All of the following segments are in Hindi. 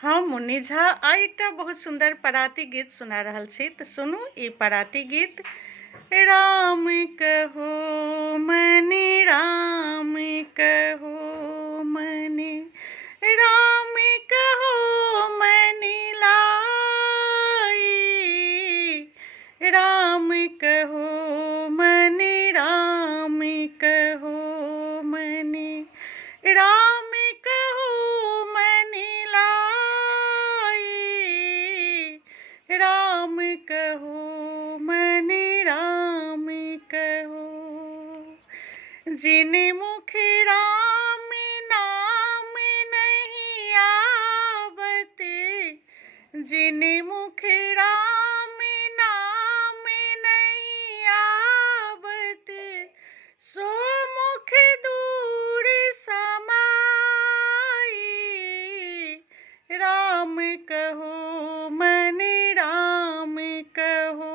हम मुन्नी झा आ एकटा बहुत सुंदर पराती गीत सुना रहल छी। तऽ सुनू ई पराती गीत। राम कहो मने राम कहो मने राम कहो मने लाई राम कहो मने राम कहो मने राम कहो मने लाई राम कहो मने राम कहो जिन मुख राम नाम नहीं आवते जिन मुख राम नाम नहीं आवते सो मुख दूर समाई राम कहो मने राम कहो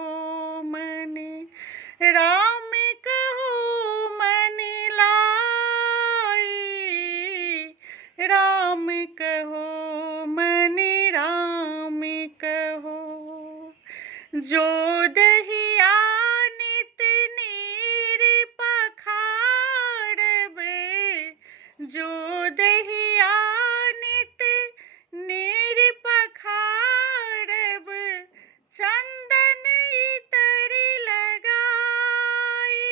मने राम कहो मने लाई राम कहो मने राम कहो जो दहिया नित नीर पखारबे जो दहिया नित नीर पखारब चंदन इतर लगाई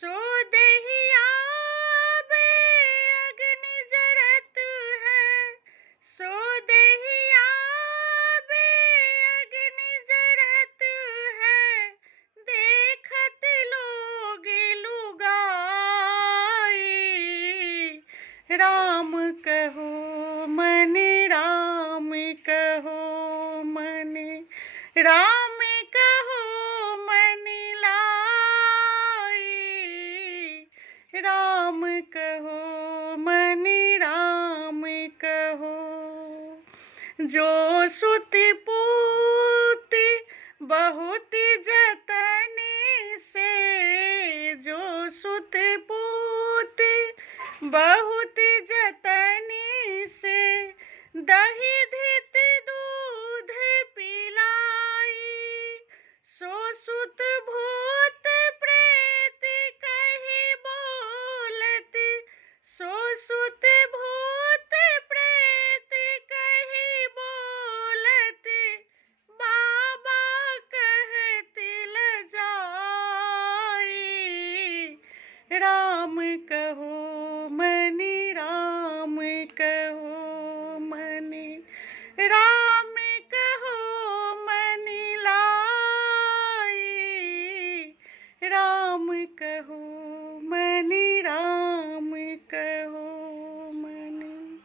सो दहिया बे अग्नि जरत है सो दहिया बे अग्नि जरत है देखत लोग लुगाई राम कहो मने राम कहो मने राम कहो मने लाई राम कहो मने राम कहो जो सुत पूत बहुत जतन से जो सुत पूत बहुत